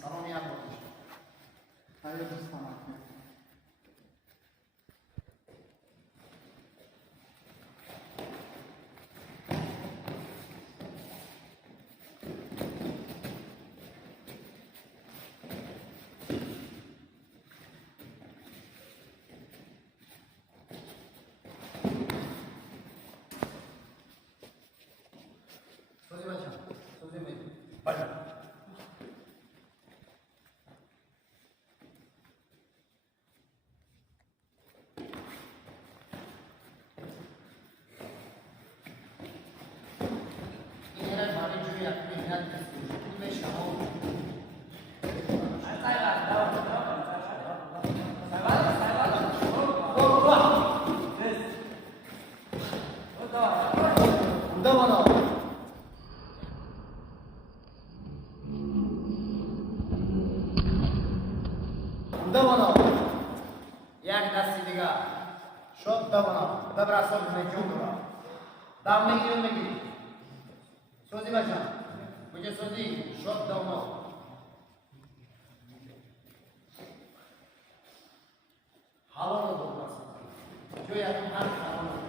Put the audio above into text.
Salonu yapmamış. Hayırdır sana. Sözü hocam. Sözü mü? Hocam. İngilizce bari cümle yapmayı inat kısmı. Bu beş ama oldu. Udawana. Udawana. Jak da si diga. Šop davana. Dobra sob me čukura. Davne giri me giri. Sozi baca. Muझे sozi. Šop davno. Halo dobro. Jo ya tum har halo.